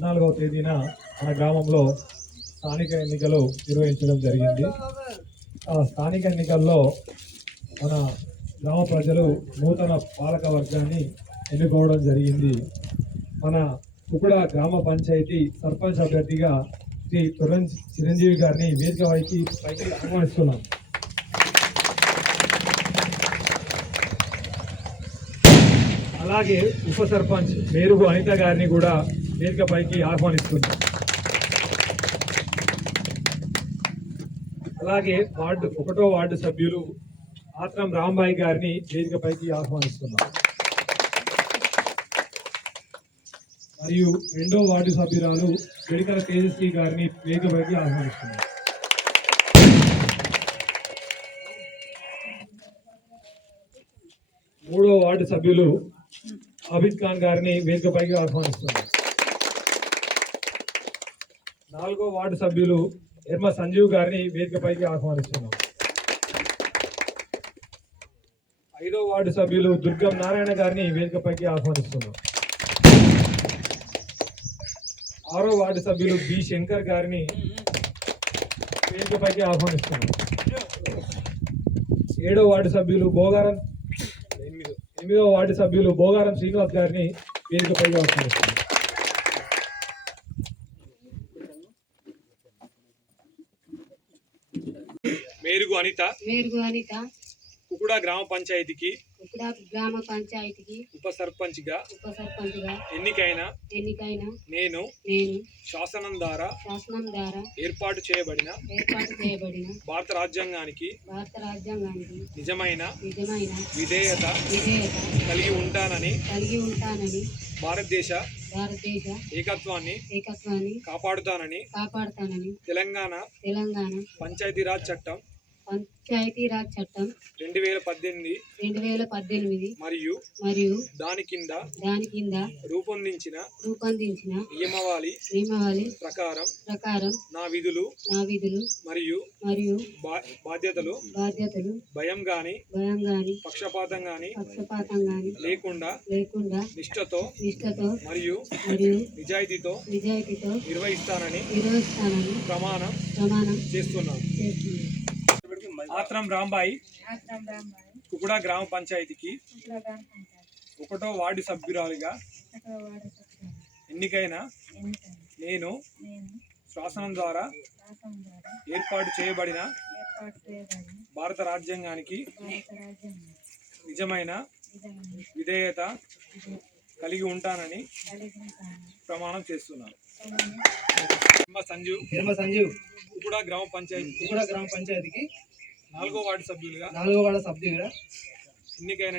14వ తేదీన మన గ్రామంలో స్థానిక ఎన్నికలు నిర్వహించడం జరిగింది. ఆ స్థానిక ఎన్నికల్లో మన గ్రామ ప్రజలు నూతన పాలక వర్గాన్ని ఎన్నుకోవడం జరిగింది. మన కుకుడ గ్రామ పంచాయతీ సర్పంచ్ అభ్యర్థిగా శ్రీ చిరంజీవి గారిని వేదిక పైకి ఆహ్వానిస్తున్నాం. అలాగే ఉప సర్పంచ్ మేరుగు అనిత గారిని కూడా వేదిక పైకి ఆహ్వానిస్తున్నాం. అలాగే 1వ వార్డు సభ్యులు ఆత్రం రాంబాయి గారిని వేదిక పైకి ఆహ్వానిస్తున్నాం. మరియు 2వ వార్డు సభ్యురాలు వెడికల తేజస్వి గారిని వేదిక పైకి ఆహ్వానిస్తున్నాం. 3వ వార్డు సభ్యులు అబిద్ ఖాన్ గారిని వేదిక పైకి ఆహ్వానిస్తున్నాం. 4వ వార్డు సభ్యులు ఎర్మ సంజీవ్ గారిని వేదిక పైకి ఆహ్వానిస్తున్నాం. 5వ వార్డు సభ్యులు దుర్గం నారాయణ గారిని వేదిక పైకి ఆహ్వానిస్తున్నాం. 6వ వార్డు సభ్యులు బి శంకర్ గారిని వేదిక పైకి ఆహ్వానిస్తున్నాం. 7వ వార్డు సభ్యులు 8వ వార్డు సభ్యులు బోగారం శ్రీనివాస్ గారిని వేదిక పైకి ఆహ్వానిస్తున్నాం. మేరుగు అనిత కుకుడ గ్రామ పంచాయతీకి ఉప సర్పంచ్ గా ఎన్నికైన నేను శాసనం ద్వారా ఏర్పాటు చేయబడిన భారత రాజ్యాంగానికి నిజమైన విధేయత కలిగి ఉంటానని భారతదేశ ఏకత్వాన్ని కాపాడుతానని తెలంగాణ పంచాయతీరాజ్ చట్టం 2018 మరియు దాని కింద రూపొందించిన నియమావళి ప్రకారం నా విధులు మరియు బాధ్యతలు భయం గాని పక్షపాతం గాని లేకుండా నిష్ఠతో మరియు నిజాయితీతో నిర్వహిస్తానని ప్రమాణం చేస్తున్నాను. ఆత్రం రాంబాయి కుకుడ గ్రామ పంచాయతీకి 1వ వార్డు సభ్యురాలిగా ఎన్నికైన నేను శాసనం ద్వారా ఏర్పాటు చేయబడిన భారత రాజ్యాంగానికి నిజమైన విధేయత కలిగి ఉంటానని ప్రమాణం చేస్తున్నాను. సంజీవ్ కుకుడ గ్రామ పంచాయతీకి 4వ వార్డు సభ్యులుగా ఎన్నికైన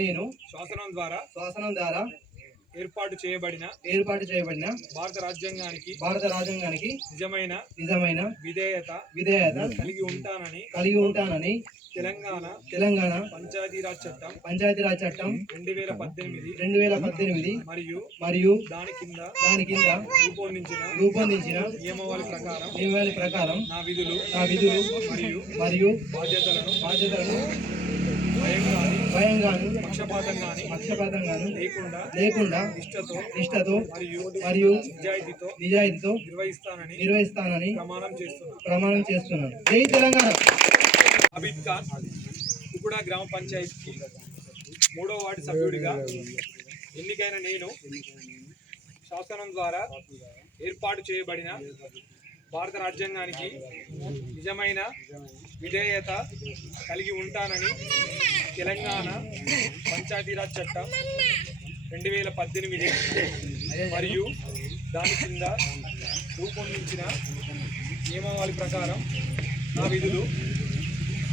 నేను శాసనం ద్వారా ఏర్పాటు చేయబడిన భారత రాజ్యాంగానికి నిజమైన విధేయత కలిగి ఉంటానని తెలంగాణ పంచాయతీరాజ్ చట్టం 2018 మరియు దాని కింద రూపొందించిన నియమావళి ప్రకారం నా విధులు మరియు బాధ్యతలను భయంగాను పక్షపాతం గాను లేకుండా నిష్ఠతో మరియు నిజాయితీతో నిర్వహిస్తానని ప్రమాణం చేస్తున్నాను. జై తెలంగాణ. అబిద్ ఖాన్ కుకుడ గ్రామ పంచాయతీకి 3వ వార్డు సభ్యుడిగా ఎన్నికైన నేను శాసనం ద్వారా ఏర్పాటు చేయబడిన భారత రాజ్యాంగానికి నిజమైన విధేయత కలిగి ఉంటానని తెలంగాణ పంచాయతీరాజ్ చట్టం 2018 మరియు దాని కింద రూపొందించిన నియమావళి ప్రకారం నా విధులు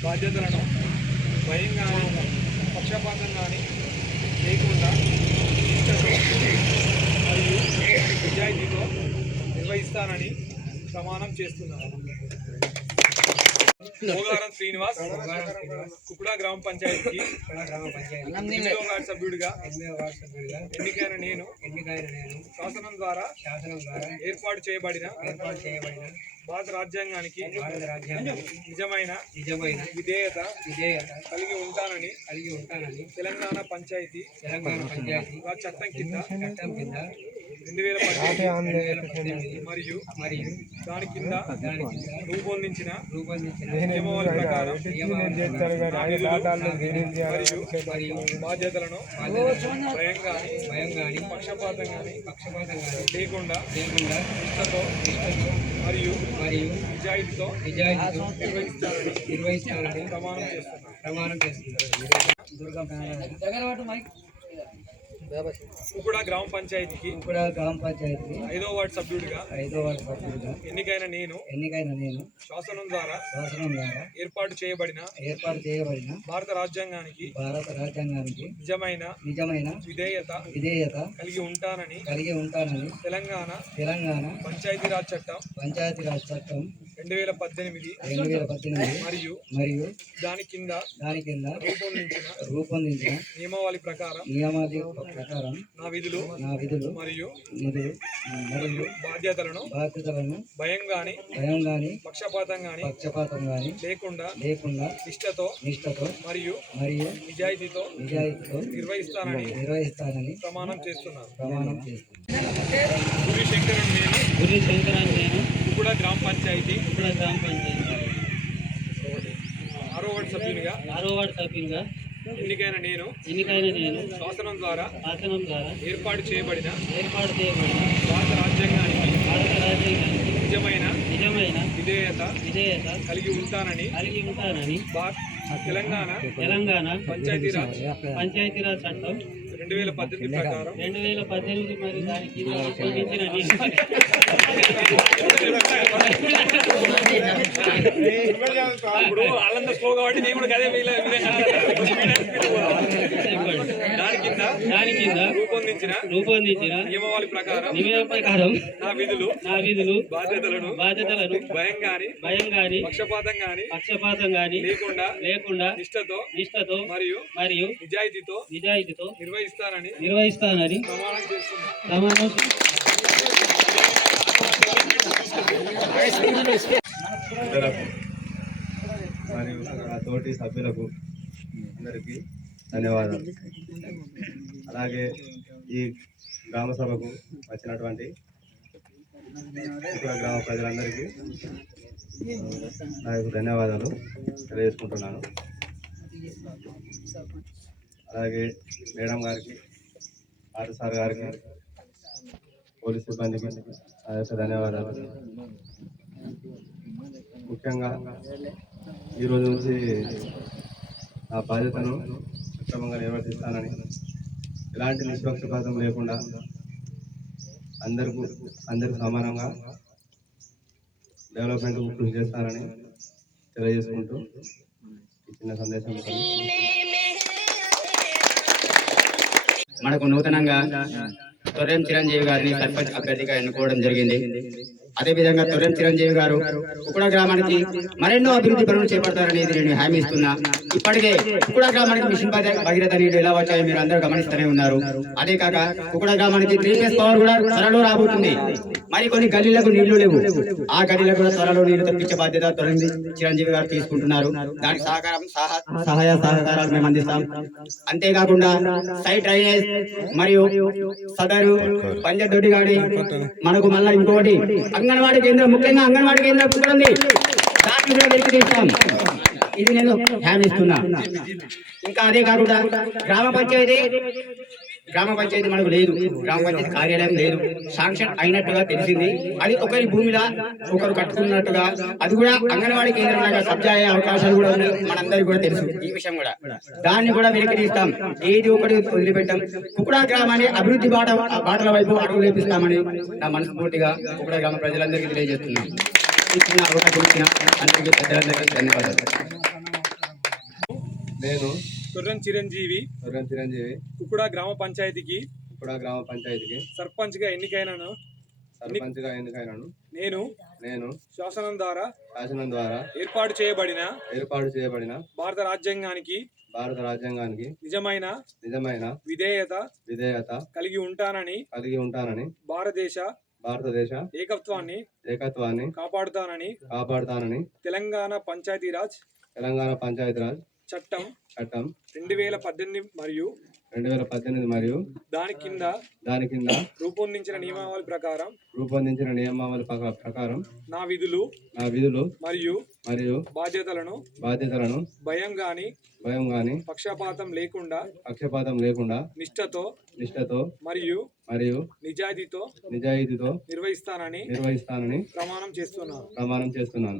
బాధ్యతలను భయం కానీ పక్షపాతం కానీ లేకుండా మరియు నిజాయితీతో నిర్వహిస్తానని ప్రమాణం చేస్తున్నాను. బోగారం శ్రీనివాస్ కుకుడ గ్రామ పంచాయతీకి 8వ వార్డు సభ్యుడిగా ఎన్నికైన నేను శాసనం ద్వారా ఏర్పాటు చేయబడిన భారత రాజ్యాంగానికి నిజమైన విధేయత కలిగి ఉంటానని తెలంగాణ పంచాయతీ రాజ్ చట్టం కింద 2018 మరియు దాని కింద రూపొందించిన నియమావళి ప్రకారం మరియు బాధ్యతలను భయం కానీ పక్షపాతం కానీ లేకుండా నిష్ఠతో మరియు నిజాయితీతో నిర్వహిస్తానని ప్రమాణం చేస్తున్నాను. కుకుడా గ్రామ పంచాయతీకి 5వ వార్డు సభ్యుడిగా ఎన్నికైన నేను శాసనం ద్వారా ఏర్పాటు చేయబడిన భారత రాజ్యాంగానికి నిజమైన విధేయత కలిగి ఉంటానని తెలంగాణ పంచాయతీరాజ్ చట్టం 2018 మరియు దాని కింద రూపొందించిన నియమావళి ప్రకారం నా విధులు మరియు బాధ్యతలను భయం గాని పక్షపాతం గాని లేకుండా నిష్ఠతో మరియు నిజాయితీతో నిర్వహిస్తానని ప్రమాణం చేస్తున్నాను. గురి శంకరన్ నేను కుకుడా గ్రామ పంచాయతీ 6వ వార్డు సభ్యునిగా ఎన్నికైన నేను శాసనం ద్వారా ఏర్పాటు చేయబడిన భారత రాజ్యాంగానికి నిజమైన విధేయత కలిగి ఉంటానని తెలంగాణ పంచాయతీరాజ్ చట్టం 2018 ప్రకారం మరి దానికి ఇప్పుడు వాళ్ళంతా స్లో కాబట్టి నేను కూడా అదే దాని కింద రూపొందించిన నియమావళి ప్రకారం నా విధులు బాధ్యతలను భయం గాని పక్షపాతం గాని లేకుండా నిష్ఠతో మరియు నిజాయితీతో నిర్వహిస్తానని ప్రమాణం మరియు నా తోటి సభ్యులకు అందరికీ ధన్యవాదాలు. అలాగే ఈ గ్రామ సభకు వచ్చినటువంటి గ్రామ ప్రజలందరికీ నా యొక్క ధన్యవాదాలు తెలియజేసుకుంటున్నాను. అలాగే మేడం గారికి, సార్ గారికి, పోలీస్ సిబ్బందికి నా యొక్క ధన్యవాదాలు. ముఖ్యంగా ఈరోజు నుంచి నా బాధ్యతను సక్రమంగా నిర్వర్తిస్తానని, ఎలాంటి నిష్పక్షపాతం లేకుండా అందరికీ సమానంగా డెవలప్మెంట్ కృషి చేస్తానని తెలియజేసుకుంటూ ఈ చిన్న సందేశం మనకు నూతనంగా తొర్రెం చిరంజీవి గారిని సర్పంచ్ అభ్యర్థిగా ఎన్నుకోవడం జరిగింది. అదేవిధంగా తొర్రెం చిరంజీవి గారు కుకుడా గ్రామానికి మరెన్నో అభివృద్ధి పనులు చేపడతారనేది నేను హామీ ఇస్తున్నా. ఇప్పటికే కుకుడా గ్రామానికి మిషన్ భగీరథ నీళ్లు ఎలా వచ్చాయో మీరు అందరూ గమనిస్తూనే ఉన్నారు. అదే కాక కుకుడా గ్రామానికి 3 పవర్ కూడా త్వరలో రాబోతుంది. మరి కొన్ని గల్లీలకు నీళ్లు లేవు, ఆ గల్లీలకు కూడా త్వరలో నీళ్లు తెప్పించే బాధ్యత తొర్రెం చిరంజీవి గారు తీసుకుంటున్నారు. దానికి సహాయ సహకారాలు మేము అందిస్తాం. అంతేకాకుండా సైట్ డ్రైనేజ్ మరియు సదరు పంచదొడ్డి గాడి మనకు మళ్ళీ ఇంకోటి అంగన్వాడీ కేంద్రం, ముఖ్యంగా అంగన్వాడీ కేంద్రం ఉంది, దాన్ని కూడా వెలికి తీస్తాం. ఇది నేను హామీ ఇస్తున్నా. ఇంకా అదే కాకుండా గ్రామ పంచాయతీ మనకు లేదు, గ్రామ పంచాయతీ కార్యాలయం లేదు. శాంక్షన్ అయినట్టుగా తెలిసింది. అది ఒకరి భూమిలో ఒకరు కట్టుకున్నట్టుగా, అది కూడా అంగన్వాడీ కేంద్రం లాగా సబ్జా అయ్యే అవకాశాలు కూడా ఉన్నాయి. మనందరికీ కూడా తెలుసు ఈ విషయం కూడా. దాన్ని కూడా వెనక్కి తీస్తాం, ఏది ఒకటి వదిలిపెట్టాం. కుకుడా గ్రామాన్ని అభివృద్ధి బాటల వైపు అడుగు లేపిస్తామని నా మనస్ఫూర్తిగా కుకుడా గ్రామ ప్రజలందరికీ తెలియజేస్తున్నాను. ఇచ్చిన అవకాశం ఇచ్చిన అందరికీ పెద్దలందరికీ ధన్యవాదాలు. నేను తొర్రెం చిరంజీవి కుకుడా గ్రామ పంచాయతీకి సర్పంచ్ గా ఎన్నికైనాను. నేను శాసనం ద్వారా ఏర్పాటు చేయబడిన భారత రాజ్యాంగానికి నిజమైన విధేయత కలిగి ఉంటానని భారతదేశ ఏకత్వాన్ని కాపాడుతానని తెలంగాణ పంచాయతీరాజ్ చట్టం 2018 మరియు 2018 మరియు దాని కింద రూపొందించిన నియమావళి ప్రకారం నా విధులు మరియు బాధ్యతలను భయం గాని పక్షపాతం లేకుండా నిష్ఠతో మరియు నిజాయితీతో నిర్వహిస్తానని ప్రమాణం చేస్తున్నాను.